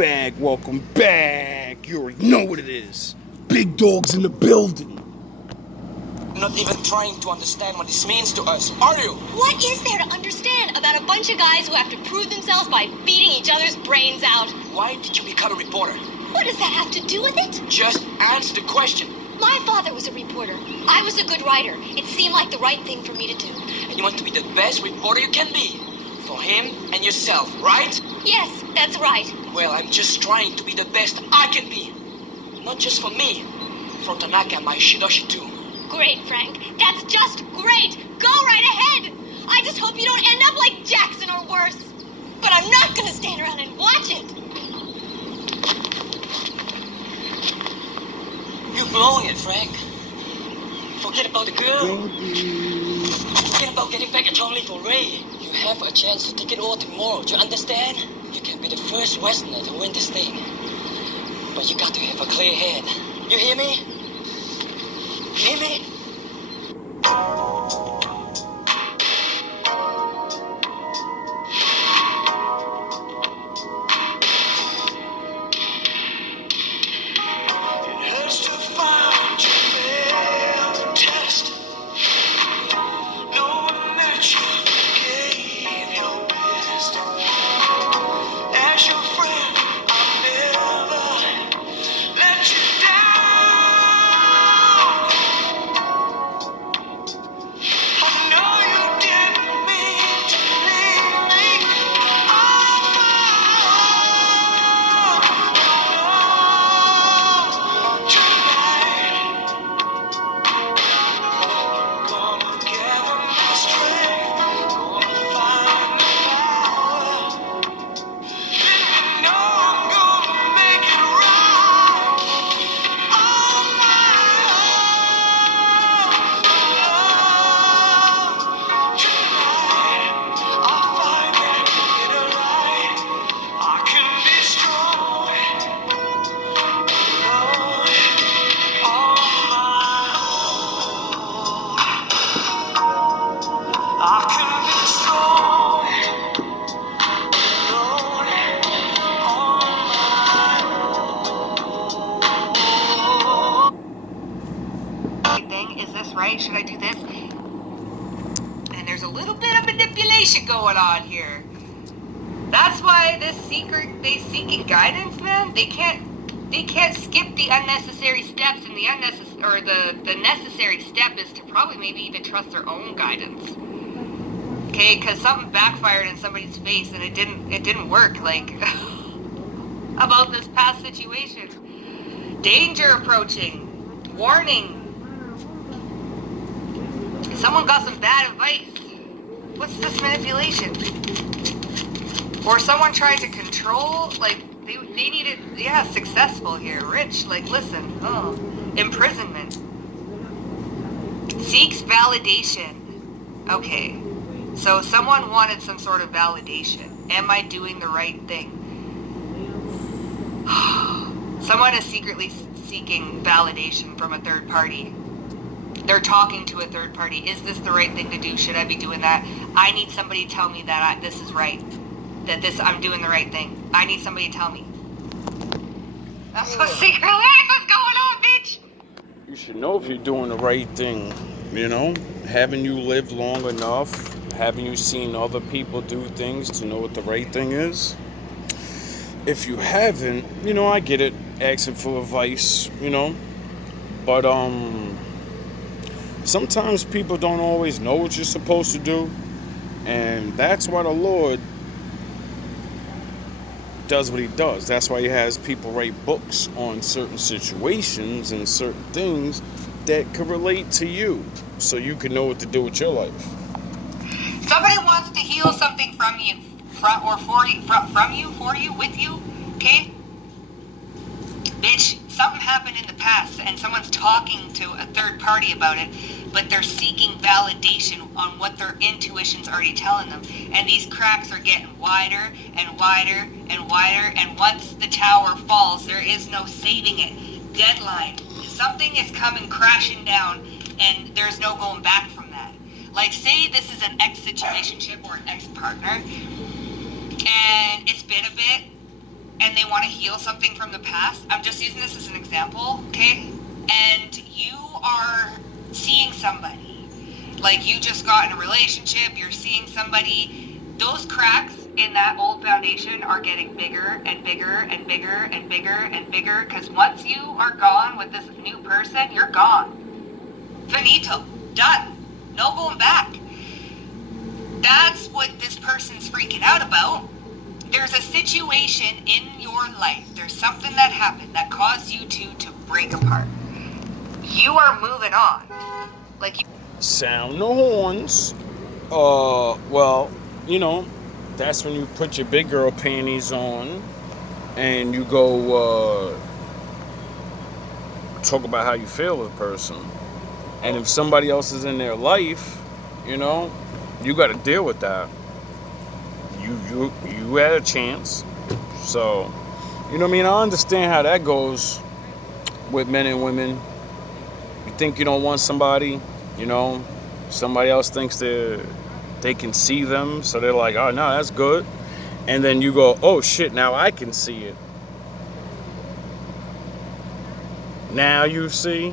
back, welcome back. You already know what it is. Big dogs in the building. I'm not even trying to understand what this means to us, are you? What is there to understand about a bunch of guys who have to prove themselves by beating each other's brains out? Why did you become a reporter? What does that have to do with it? Just answer the question. My father was a reporter. I was a good writer. It seemed like the right thing for me to do. And you want to be the best reporter you can be. For him and yourself, right? Yes, that's right. Well, I'm just trying to be the best I can be. Not just for me. For Tanaka and my Shidoshi too. Great, Frank. That's just great. Go right ahead. I just hope you don't end up like Jackson or worse. But I'm not gonna stand around and watch it. You're blowing it, Frank. Forget about the girl. Forget about getting back at Chongli for Ray. You have a chance to take it all tomorrow. Do you understand? You can be the first Westerner to win this thing. But you got to have a clear head. You hear me? You hear me? Is this right? Should I do this? And there's a little bit of manipulation going on here. That's why they seeking guidance, man. They can't skip the unnecessary steps, and the necessary step is to probably maybe even trust their own guidance. Okay, because something backfired in somebody's face and it didn't work, like about this past situation. Danger approaching. Warning. Someone got some bad advice. What's this manipulation? Or someone tried to control, like, they needed, yeah, successful here, rich, like, listen, imprisonment. Seeks validation. Okay, so someone wanted some sort of validation. Am I doing the right thing? Someone is secretly seeking validation from a third party. They're talking to a third party. Is this the right thing to do? Should I be doing that? I need somebody to tell me that this is right. That I'm doing the right thing. I need somebody to tell me. That's what secret life is going on, bitch! You should know if you're doing the right thing, you know? Haven't you lived long enough? Haven't you seen other people do things to know what the right thing is? If you haven't, you know, I get it, asking for advice, you know? But, sometimes people don't always know what you're supposed to do, and that's why the Lord does what he does. That's why he has people write books on certain situations and certain things that can relate to you, so you can know what to do with your life. Somebody wants to heal something from you, for you, with you, okay? Bitch, something happened in the past and someone's talking to a third party about it, but they're seeking validation on what their intuition's already telling them. And these cracks are getting wider and wider and wider, and once the tower falls, there is no saving it. Deadline. Something is coming crashing down, and there's no going back from that. Like, say this is an ex-situationship or an ex-partner, and it's been a bit, and they want to heal something from the past. I'm just using this as an example, okay? And you are seeing somebody, like you just got in a relationship, you're seeing somebody, those cracks in that old foundation are getting bigger and bigger and bigger and bigger and bigger, because once you are gone with this new person, you're gone. Finito. Done. No going back. That's what this person's freaking out about. There's a situation in your life. There's something that happened that caused you two to break apart. You are moving on. Like you... Sound the horns. Well, you know, that's when you put your big girl panties on and you go talk about how you feel with a person. And if somebody else is in their life, you know, you got to deal with that. You had a chance. So, you know what I mean? I understand how that goes with men and women. You think you don't want somebody, you know, somebody else thinks they can see them, so they're like, oh, no, that's good. And then you go, oh, shit, now I can see it. Now you see?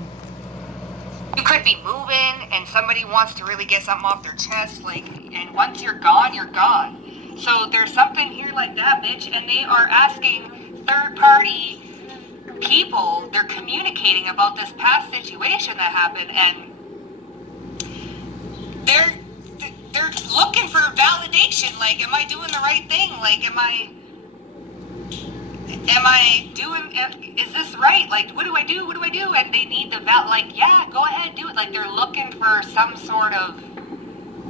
You could be moving and somebody wants to really get something off their chest, like, and once you're gone, you're gone. So there's something here like that, bitch, and they are asking third-party people, they're communicating about this past situation that happened, and they're looking for validation, like, am I doing the right thing? Like, am I doing, is this right? Like, what do I do? And they need the like, yeah, go ahead, do it. Like, they're looking for some sort of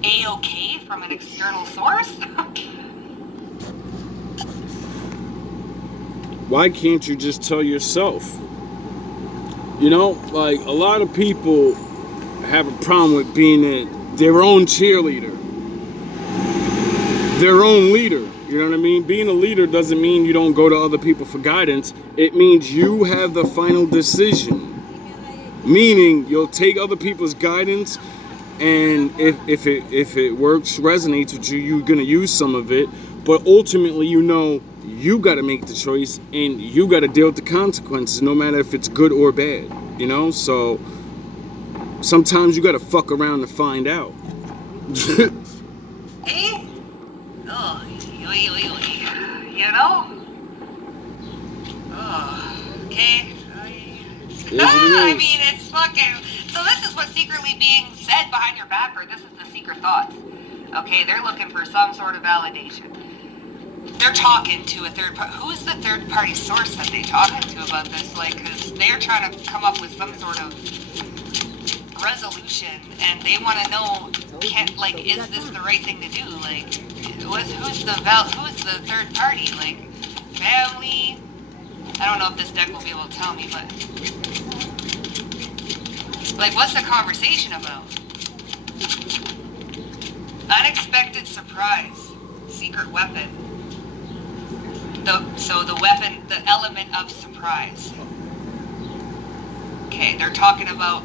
A-okay from an external source. Why can't you just tell yourself? You know, like, a lot of people have a problem with being their own cheerleader, their own leader. You know what I mean? Being a leader doesn't mean you don't go to other people for guidance. It means you have the final decision. Meaning you'll take other people's guidance, and if it works, resonates with you, you're gonna use some of it. But ultimately, you know, you got to make the choice, and you got to deal with the consequences, no matter if it's good or bad. You know, so sometimes you got to fuck around to find out. Hey? Oh, you know? Oh, okay. I mean, it's fucking... So this is what's secretly being said behind your back, or this is the secret thoughts. Okay, they're looking for some sort of validation. They're talking to a third party. Who's the third party source that they talking to about this? Like, because they're trying to come up with some sort of resolution, and they want to know, is this the right thing to do? Like, who's the third party? Like, family? I don't know if this deck will be able to tell me, but like, what's the conversation about? Unexpected surprise, secret weapon. So the weapon, the element of surprise. Okay, they're talking about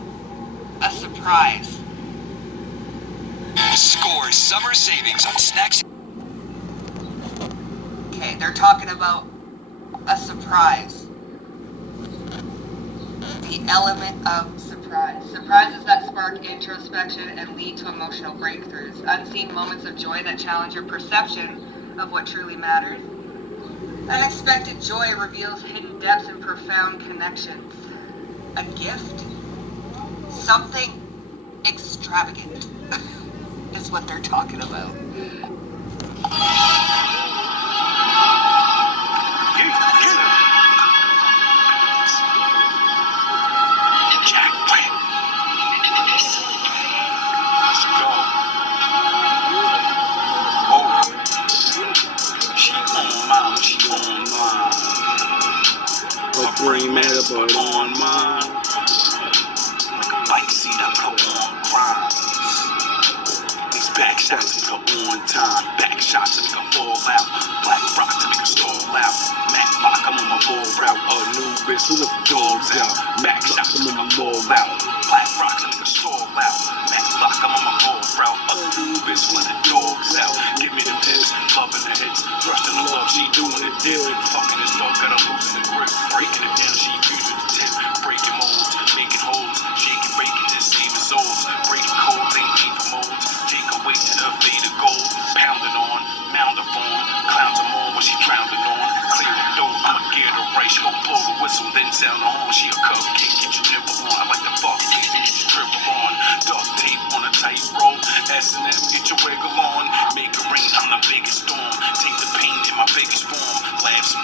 a surprise. Score summer savings on snacks. Okay, they're talking about a surprise. The element of surprise. Surprises that spark introspection and lead to emotional breakthroughs. Unseen moments of joy that challenge your perception of what truly matters. Unexpected joy reveals hidden depths and profound connections. A gift? Something extravagant is what they're talking about. Brain matter, but on mine. Like a bike seat, I put on crime. These back shots go on time. Back shots to make a fall out. Black rock to make a stall out. Mac lock, I'm on my ball route. Anubis, who let the dogs out? Mac shots to make a fall out. Black rock to make a stall out. Mac lock, I'm on my ball route. Anubis, who let the dogs out? Give me them hits, loving the hits. Thrusting the love, she doing it, deal. Fucking this dog.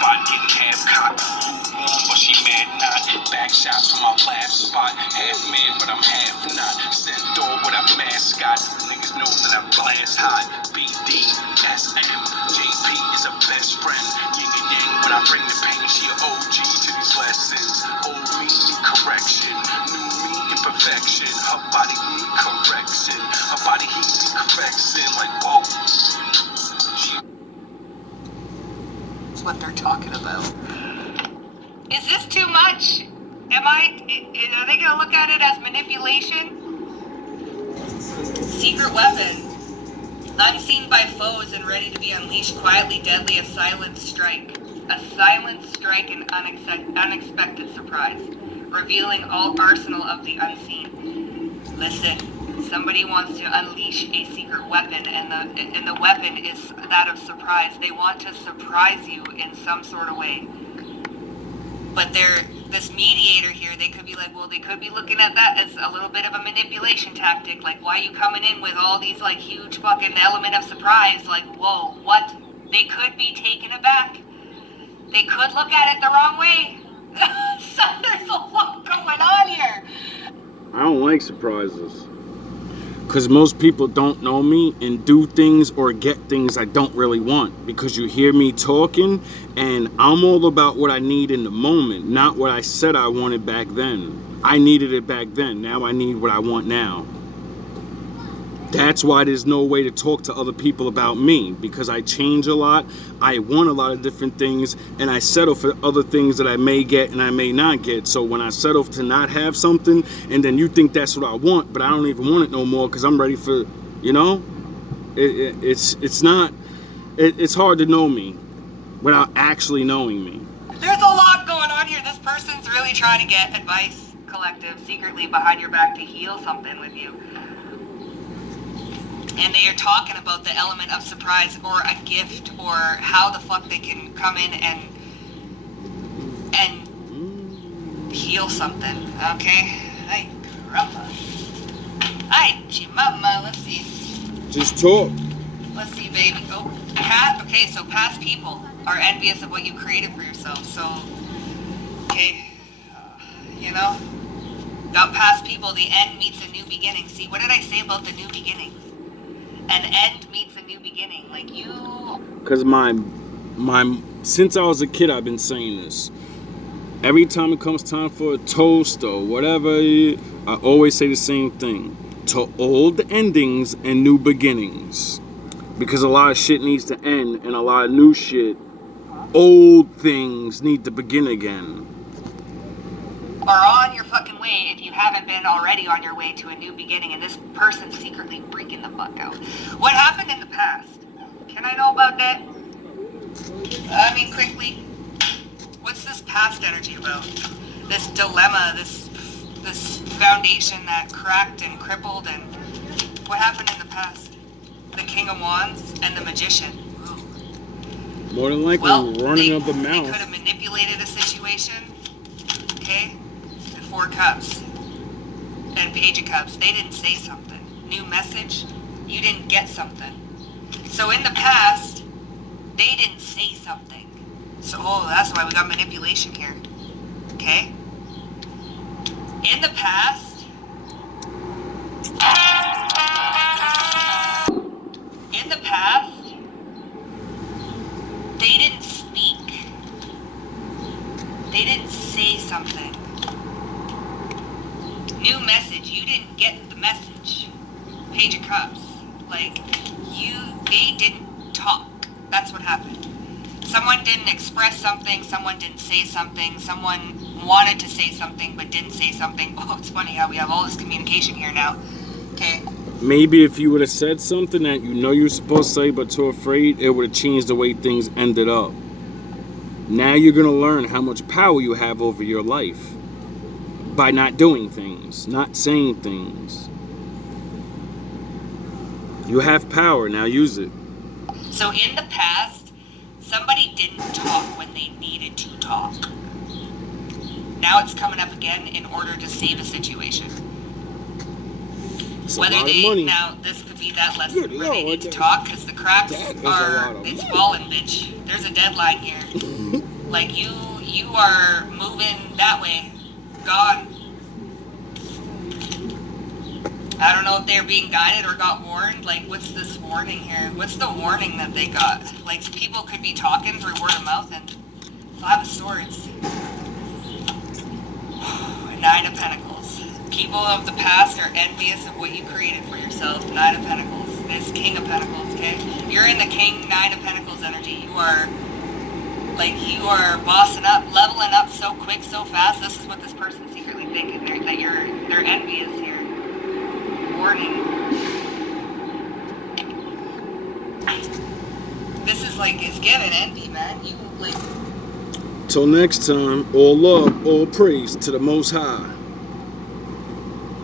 spot, getting half cocked. Lukewarm, but she mad not. Back shots from my last spot. Half man, but I'm half not. Sent door with a mascot. Niggas know that I'm blast hot. BD, SM, JP is a best friend. Yin and yang, when I bring the pain, she a OG to these lessons. Old me need correction. New me imperfection. Her body need correction. Her body heat need correction. Like, whoa. That's what they're talking about. Is this too much? Are they gonna look at it as manipulation? Secret weapon. Unseen by foes and ready to be unleashed quietly, deadly, a silent strike. A silent strike and unexpected surprise. Revealing all arsenal of the unseen. Listen, somebody wants to unleash a secret weapon, and the weapon is that of surprise. They want to surprise you in some sort of way. But this mediator here, they could be like, well, they could be looking at that as a little bit of a manipulation tactic. Like, why are you coming in with all these, like, huge fucking element of surprise? Like, whoa, what? They could be taken aback. They could look at it the wrong way. So there's a lot going on here. I don't like surprises. Because most people don't know me and do things or get things I don't really want. Because you hear me talking and I'm all about what I need in the moment, not what I said I wanted back then. I needed it back then. Now I need what I want now. That's why there's no way to talk to other people about me, because I change a lot, I want a lot of different things, and I settle for other things that I may get and I may not get. So when I settle to not have something, and then you think that's what I want, but I don't even want it no more because I'm ready for, you know, it's hard to know me without actually knowing me. There's a lot going on here. This person's really trying to get advice collective secretly behind your back to heal something with you. And they are talking about the element of surprise or a gift or how the fuck they can come in and heal something. Okay? Ay, caramba. Ay, chimama. Let's see. Just talk. Let's see, baby. Oh, okay, so past people are envious of what you created for yourself. So, okay, you know, about past people, the end meets a new beginning. See, what did I say about the new beginning? An end meets a new beginning. Like you. Because since I was a kid, I've been saying this. Every time it comes time for a toast or whatever, I always say the same thing. To old endings and new beginnings. Because a lot of shit needs to end and a lot of new shit, old things need to begin again. Are on your fucking way if you haven't been already on your way to a new beginning, and this person's secretly freaking the fuck out. What happened in the past? Can I know about that? I mean, quickly. What's this past energy about? This dilemma, this foundation that cracked and crippled, and what happened in the past? The King of Wands and the Magician. Ooh. More than likely, running up the mouth. They could have manipulated a situation. Okay? The Four Cups and Page of Cups. They didn't say something. New message. You didn't get something. So in the past, they didn't say something. So that's why we got manipulation here. Okay? In the past, they didn't speak. They didn't say something. New message. You didn't get the message. Page of Cups. Like, they didn't talk. That's what happened. Someone didn't express something, someone didn't say something, someone wanted to say something but didn't say something. Oh, it's funny how we have all this communication here now. Okay. Maybe if you would have said something that you know you're supposed to say but too afraid, it would have changed the way things ended up. Now you're going to learn how much power you have over your life by not doing things, not saying things. You have power, now use it. So in the past, somebody didn't talk when they needed to talk. Now it's coming up again in order to save a situation. It's Whether a lot they, of money. now this could be that lesson Good where they Lord, need to talk because the cracks that is a lot of it's money. falling, bitch. There's a deadline here. Like you are moving that way. Gone. I don't know if they're being guided or got warned. Like, what's this warning here? What's the warning that they got? Like, people could be talking through word of mouth and 5 of Swords. 9 of Pentacles. People of the past are envious of what you created for yourself. 9 of Pentacles. This King of Pentacles, okay? You're in the King 9 of Pentacles energy. You are bossing up, leveling up so quick, so fast. This is what this person's secretly thinking. They're envious here. Warning. This is like, it's giving envy, man. You like. Till next time, all love, all praise to the Most High.